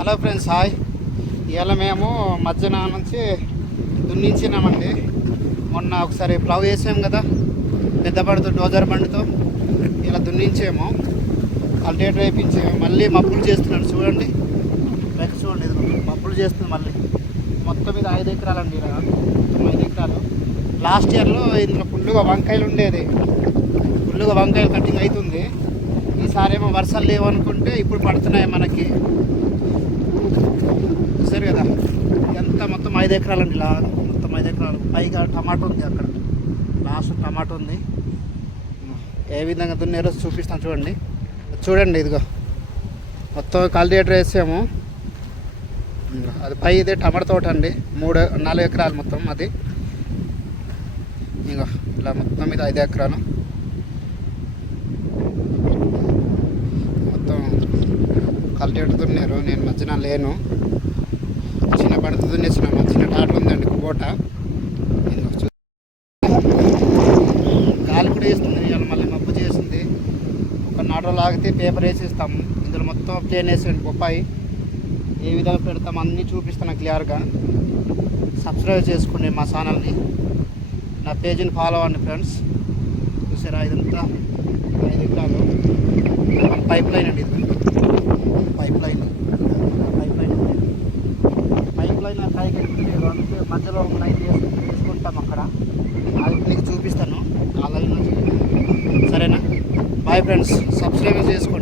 Hello friends, hi. ఇవాళ మేము మధ్యాహ్నం నుంచి దున్నించినామండి. మొన్న ఒకసారి ప్లవ్ వేసాము కదా, పెద్ద బండితో, డోజర్ బండితో. ఇలా దున్నించాము, కల్టివేటర్ వేయించాము. మళ్ళీ మబ్బులు చేస్తున్నాడు చూడండి, వెనక చూడండి, ఇది మబ్బులు చేస్తుంది మళ్ళీ. మొత్తం ఇది 5 ఎకరాలండి. ఇలా మొత్తం 5 ఎకరాలు. లాస్ట్ ఇయర్లో ఇందులో ఫుల్లుగా వంకాయలు ఉండేది, ఫుల్లుగా వంకాయలు కటింగ్ అవుతుంది. ఈసారి ఏమో వర్షాలు లేవనుకుంటే ఇప్పుడు పడుతున్నాయి మనకి, సరే కదా. ఎంత మొత్తం 5 ఎకరాలండి. ఇలా మొత్తం 5 ఎకరాలు. పైగా టమాటో ఉంది, అక్కడ లాస్ట్ టమాటో ఉంది. ఏ విధంగా దున్నేరో చూపిస్తాను చూడండి. చూడండి, ఇదిగో మొత్తం కల్టివేటర్ వేసాము. అది పై ఇదే టమాటో తోట అండి, 4 ఎకరాలు మొత్తం అది. ఇగో ఇలా మొత్తం ఇది 5 ఎకరాలు మొత్తం కల్టివేటర్ దున్నారు. నేను మధ్యన లేను, చిన్న బండితో దున్నేసినాము. చిన్న టాటర్ ఉందండి, కుబోట. గాలి కూడా వేస్తుంది, ఇవాళ మళ్ళీ మబ్బు చేసింది. ఒక 4 రోజులు ఆగితే పేపర్ వేసేస్తాము. ఇందులో మొత్తం ప్లేన్ వేసేయండి. బొప్పాయి ఏ విధంగా పెడతాము అన్నీ చూపిస్తాను క్లియర్గా. సబ్స్క్రైబ్ చేసుకోండి మా ఛానల్ని, నా పేజీని ఫాలో అవ్వండి ఫ్రెండ్స్. చూసారా, ఇదంతా 5 ఎకరాలు. పైప్ లైన్ అండి, ఇది పైప్ లైన్. పైప్ లైన్ పైకి ఎక్కితే మధ్యలో లైన్ చేసుకుంటాం అక్కడ. అది మీకు చూపిస్తాను ఆ లైన్ నుంచి. సరేనా? బాయ్ ఫ్రెండ్స్, సబ్స్క్రైబ్ చేసుకోండి.